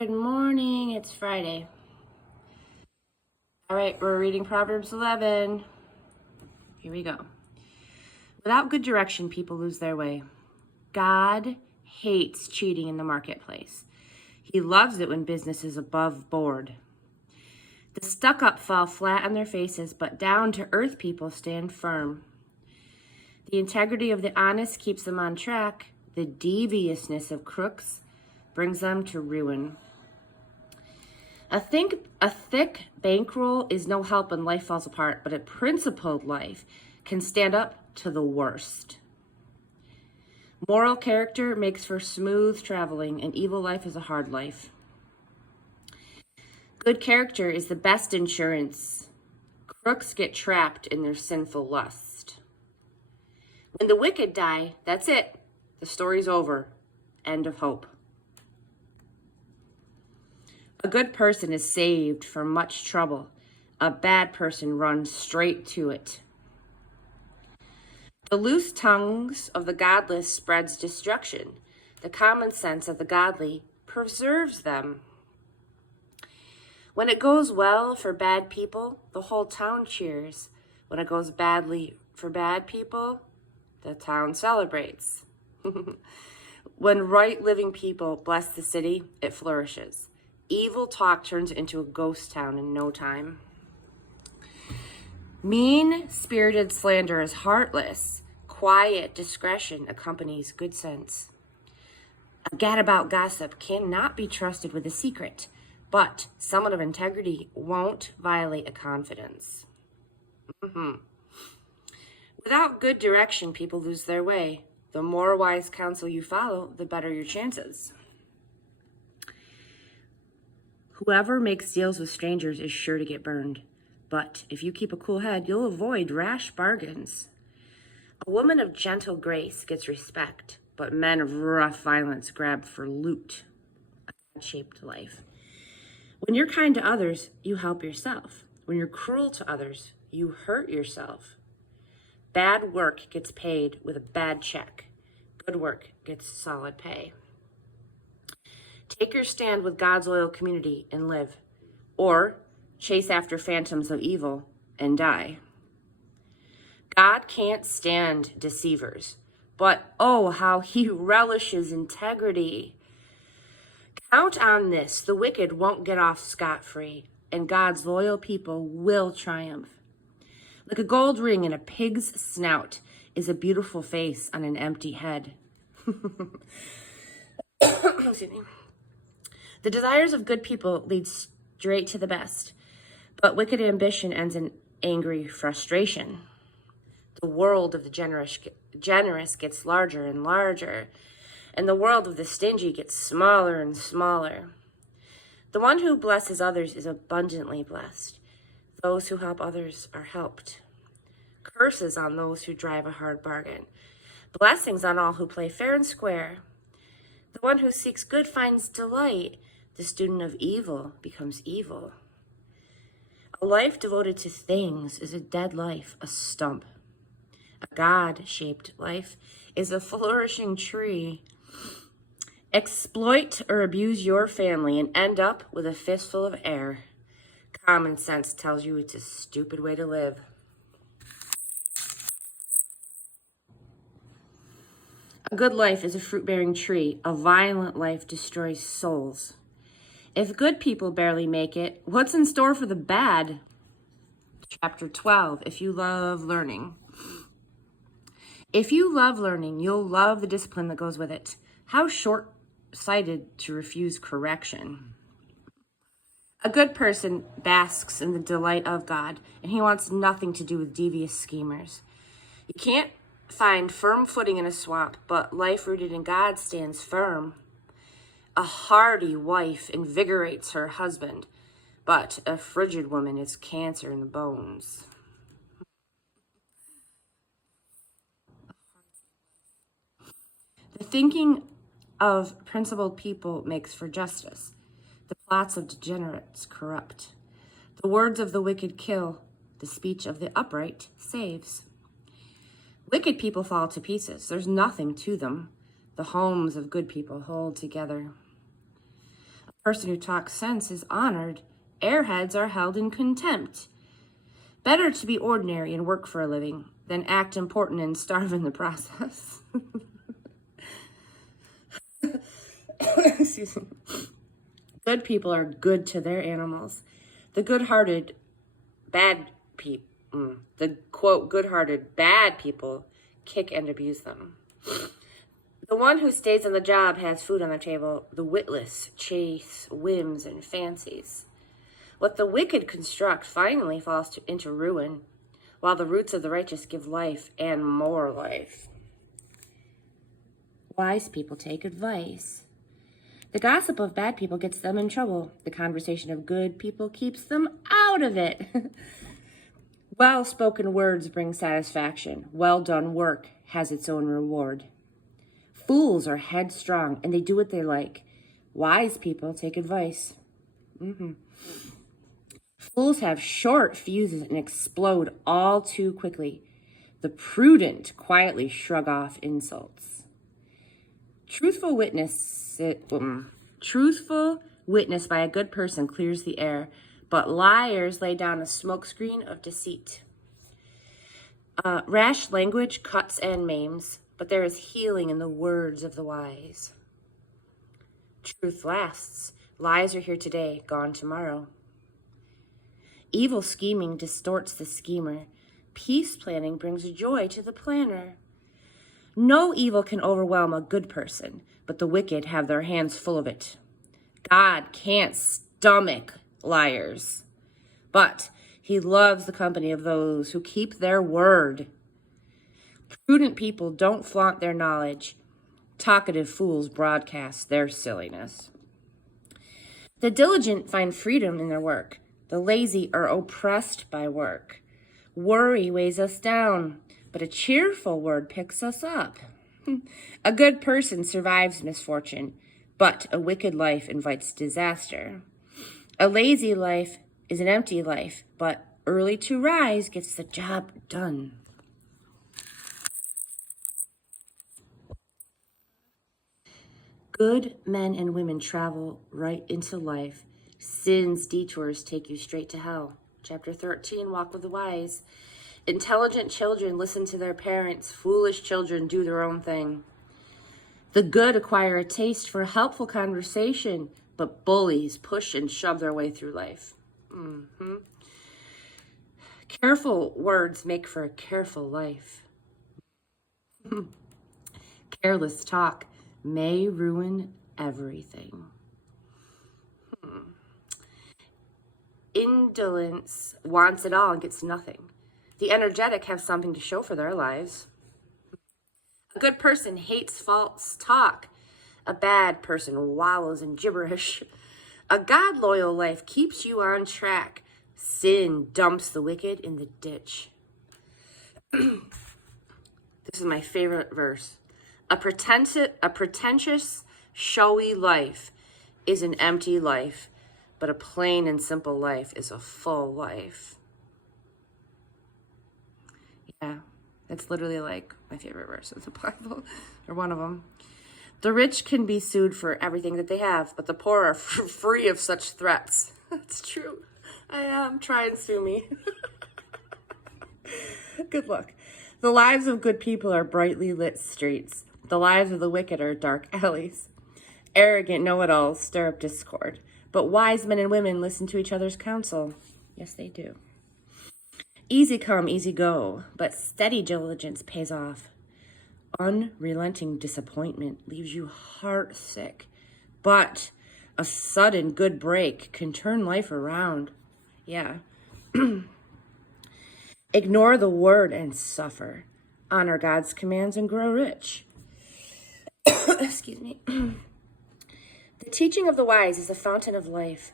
Good morning, it's Friday. All right, we're reading Proverbs 11. Here we go. Without good direction, people lose their way. God hates cheating in the marketplace. He loves it when business is above board. The stuck-up fall flat on their faces, but down-to-earth people stand firm. The integrity of the honest keeps them on track. The deviousness of crooks brings them to ruin. A thick bankroll is no help when life falls apart, but a principled life can stand up to the worst. Moral character makes for smooth traveling, and evil life is a hard life. Good character is the best insurance. Crooks get trapped in their sinful lust. When the wicked die, that's it. The story's over. End of hope. A good person is saved from much trouble. A bad person runs straight to it. The loose tongues of the godless spreads destruction. The common sense of the godly preserves them. When it goes well for bad people, the whole town cheers. When it goes badly for bad people, the town celebrates. When right living people bless the city, it flourishes. Evil talk turns into a ghost town in no time. Mean-spirited slander is heartless. Quiet discretion accompanies good sense. A gadabout gossip cannot be trusted with a secret, but someone of integrity won't violate a confidence. Without good direction, people lose their way. The more wise counsel you follow, the better your chances. Whoever makes deals with strangers is sure to get burned. But if you keep a cool head, you'll avoid rash bargains. A woman of gentle grace gets respect, but men of rough violence grab for loot. A God-shaped life. When you're kind to others, you help yourself. When you're cruel to others, you hurt yourself. Bad work gets paid with a bad check. Good work gets solid pay. Take your stand with God's loyal community and live, or chase after phantoms of evil and die. God can't stand deceivers, but oh, how he relishes integrity. Count on this, the wicked won't get off scot-free, and God's loyal people will triumph. Like a gold ring in a pig's snout is a beautiful face on an empty head. Excuse me. The desires of good people lead straight to the best, but wicked ambition ends in angry frustration. The world of the generous gets larger and larger, and the world of the stingy gets smaller and smaller. The one who blesses others is abundantly blessed. Those who help others are helped. Curses on those who drive a hard bargain. Blessings on all who play fair and square. The one who seeks good finds delight. The student of evil becomes evil. A life devoted to things is a dead life, a stump. A God-shaped life is a flourishing tree. Exploit or abuse your family and end up with a fistful of air. Common sense tells you it's a stupid way to live. A good life is a fruit-bearing tree. A violent life destroys souls. If good people barely make it, what's in store for the bad? Chapter 12, if you love learning. If you love learning, you'll love the discipline that goes with it. How short-sighted to refuse correction. A good person basks in the delight of God, and he wants nothing to do with devious schemers. You can't find firm footing in a swamp, but life rooted in God stands firm. A hardy wife invigorates her husband, but a frigid woman is cancer in the bones. The thinking of principled people makes for justice. The plots of degenerates corrupt. The words of the wicked kill. The speech of the upright saves. Wicked people fall to pieces. There's nothing to them. The homes of good people hold together. A person who talks sense is honored. Airheads are held in contempt. Better to be ordinary and work for a living than act important and starve in the process. Excuse me. Good people are good to their animals. The good-hearted, bad people, the quote, good-hearted, bad people kick and abuse them. The one who stays on the job has food on the table. The witless chase whims and fancies. What the wicked construct finally falls into ruin, while the roots of the righteous give life and more life. Wise people take advice. The gossip of bad people gets them in trouble. The conversation of good people keeps them out of it. Well-spoken words bring satisfaction. Well-done work has its own reward. Fools are headstrong, and they do what they like. Wise people take advice. Fools have short fuses and explode all too quickly. The prudent quietly shrug off insults. Truthful witness by a good person clears the air, but liars lay down a smokescreen of deceit. Rash language cuts and maims, but there is healing in the words of the wise. Truth lasts. Lies are here today, gone tomorrow. Evil scheming distorts the schemer. Peace planning brings joy to the planner. No evil can overwhelm a good person, but the wicked have their hands full of it. God can't stomach liars, but he loves the company of those who keep their word. Prudent people don't flaunt their knowledge. Talkative fools broadcast their silliness. The diligent find freedom in their work. The lazy are oppressed by work. Worry weighs us down, but a cheerful word picks us up. A good person survives misfortune, but a wicked life invites disaster. A lazy life is an empty life, but early to rise gets the job done. Good men and women travel right into life. Sin's detours take you straight to hell. Chapter 13, Walk with the Wise. Intelligent children listen to their parents. Foolish children do their own thing. The good acquire a taste for helpful conversation, but bullies push and shove their way through life. Careful words make for a careful life. Careless talk may ruin everything. Indolence wants it all and gets nothing. The energetic have something to show for their lives. A good person hates false talk. A bad person wallows in gibberish. A God-loyal life keeps you on track. Sin dumps the wicked in the ditch. This is my favorite verse. A pretentious, showy life is an empty life, but a plain and simple life is a full life. Yeah, it's literally like my favorite verse of the Bible, or one of them. The rich can be sued for everything that they have, but the poor are free of such threats. That's true. I am. Try and sue me. Good luck. The lives of good people are brightly lit streets. The lives of the wicked are dark alleys. Arrogant know-it-alls stir up discord, but wise men and women listen to each other's counsel. Yes, they do. Easy come, easy go, but steady diligence pays off. Unrelenting disappointment leaves you heartsick, but a sudden good break can turn life around. Yeah. Ignore the word and suffer. Honor God's commands and grow rich. Excuse me. The teaching of the wise is a fountain of life.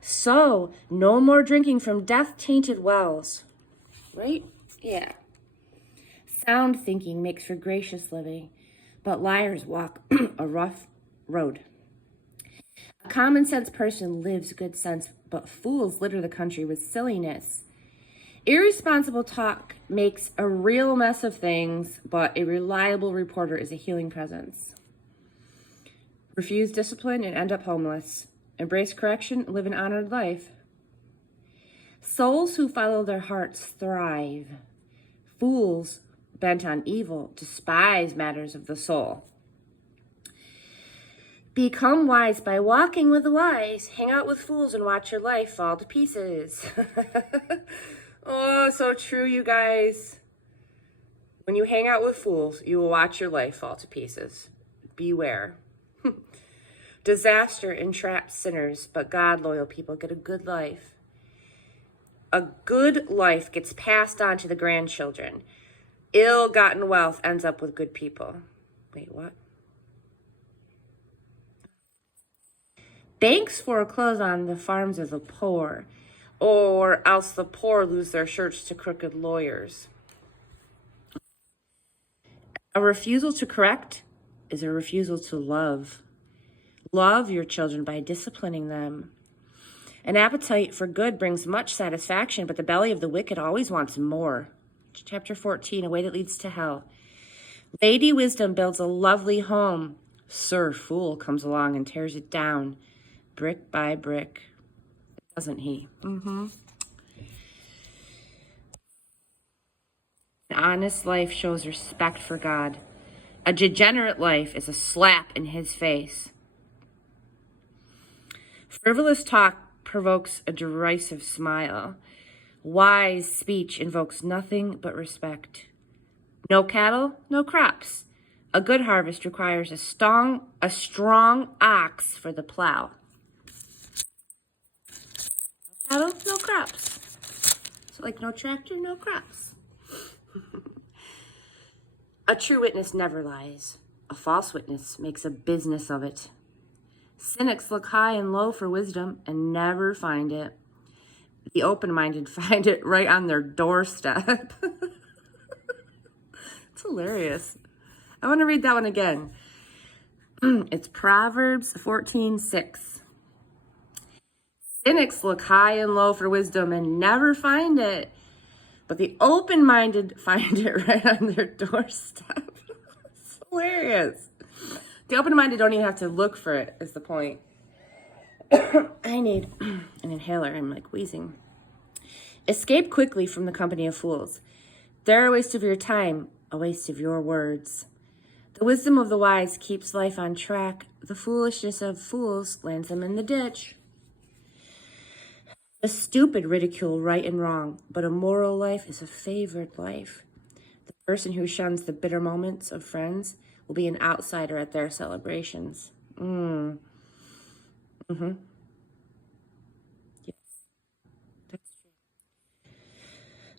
So, no more drinking from death-tainted wells. Right? Yeah. Sound thinking makes for gracious living, but liars walk a rough road. A common sense person lives good sense, but fools litter the country with silliness. Irresponsible talk makes a real mess of things, but a reliable reporter is a healing presence. Refuse discipline and end up homeless. Embrace correction, live an honored life. Souls who follow their hearts thrive. Fools bent on evil despise matters of the soul. Become wise by walking with the wise. Hang out with fools and watch your life fall to pieces. Oh, so true, you guys. When you hang out with fools, you will watch your life fall to pieces. Beware. Disaster entraps sinners, but God-loyal people get a good life. A good life gets passed on to the grandchildren. Ill-gotten wealth ends up with good people. Wait, what? Banks foreclose on the farms of the poor, or else the poor lose their shirts to crooked lawyers. A refusal to correct is a refusal to love. Love your children by disciplining them. An appetite for good brings much satisfaction, but the belly of the wicked always wants more. Chapter 14, a way that leads to hell. Lady Wisdom builds a lovely home. Sir Fool comes along and tears it down, brick by brick. Doesn't he? An honest life shows respect for God. A degenerate life is a slap in his face. Frivolous talk provokes a derisive smile. Wise speech invokes nothing but respect. No cattle, no crops. A good harvest requires a strong ox for the plow. No cattle, no crops. So like no tractor, no crops. A true witness never lies. A false witness makes a business of it. Cynics look high and low for wisdom and never find it. The open-minded find it right on their doorstep. It's hilarious. I want to read that one again. It's Proverbs 14:6. Cynics look high and low for wisdom and never find it, but the open-minded find it right on their doorstep. It's hilarious. The open-minded don't even have to look for it, is the point. I need an inhaler. I'm like wheezing. Escape quickly from the company of fools. They're a waste of your time, a waste of your words. The wisdom of the wise keeps life on track. The foolishness of fools lands them in the ditch. The stupid ridicule right and wrong, but a moral life is a favored life. The person who shuns the bitter moments of friends will be an outsider at their celebrations. Yes, that's true.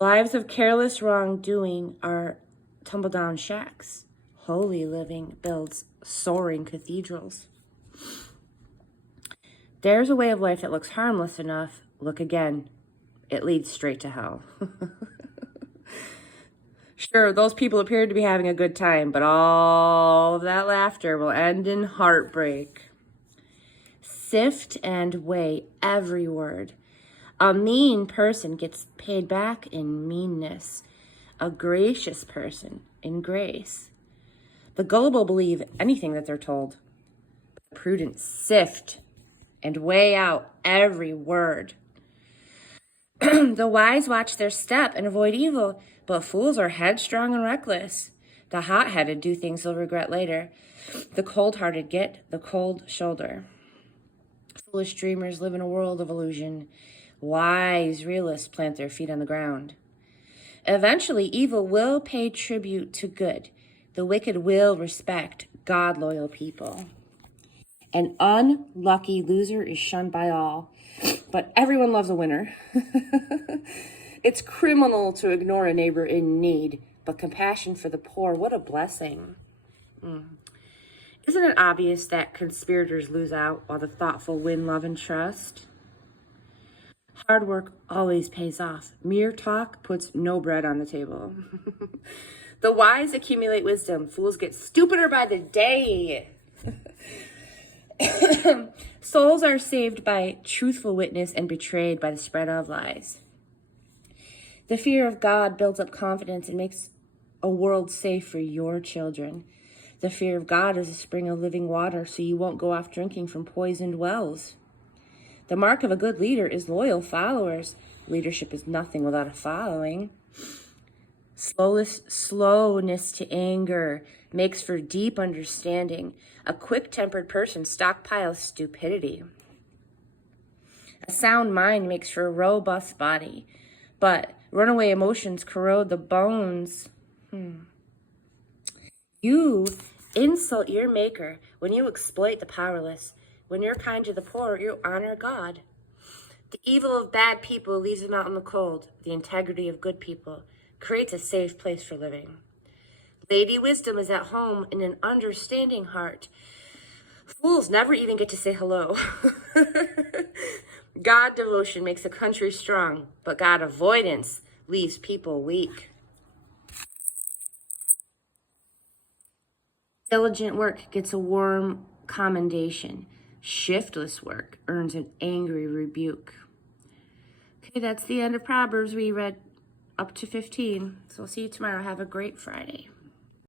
Lives of careless wrongdoing are tumble-down shacks. Holy living builds soaring cathedrals. There's a way of life that looks harmless enough. Look again. It leads straight to hell. Sure, those people appeared to be having a good time, but all of that laughter will end in heartbreak. Sift and weigh every word. A mean person gets paid back in meanness. A gracious person in grace. The gullible believe anything that they're told. The prudent sift and weigh out every word. The wise watch their step and avoid evil, but fools are headstrong and reckless. The hot-headed do things they'll regret later. The cold-hearted get the cold shoulder. Foolish dreamers live in a world of illusion. Wise realists plant their feet on the ground. Eventually, evil will pay tribute to good. The wicked will respect God-loyal people. An unlucky loser is shunned by all, but everyone loves a winner. It's criminal to ignore a neighbor in need, but compassion for the poor, what a blessing. Isn't it obvious that conspirators lose out while the thoughtful win love and trust? Hard work always pays off. Mere talk puts no bread on the table. The wise accumulate wisdom. Fools get stupider by the day. Souls are saved by truthful witness and betrayed by the spread of lies. The fear of God builds up confidence and makes a world safe for your children. The fear of God is a spring of living water, so you won't go off drinking from poisoned wells. The mark of a good leader is loyal followers. Leadership is nothing without a following. Slowness to anger makes for deep understanding. A quick-tempered person stockpiles stupidity. A sound mind makes for a robust body, but runaway emotions corrode the bones. You insult your maker when you exploit the powerless. When you're kind to the poor, you honor God. The evil of bad people leaves them out in the cold. The integrity of good people creates a safe place for living. Lady wisdom is at home in an understanding heart. Fools never even get to say hello. God devotion makes a country strong, but God avoidance leaves people weak. Diligent work gets a warm commendation. Shiftless work earns an angry rebuke. Okay, that's the end of Proverbs. We read up to 15. So I'll see you tomorrow. Have a great Friday.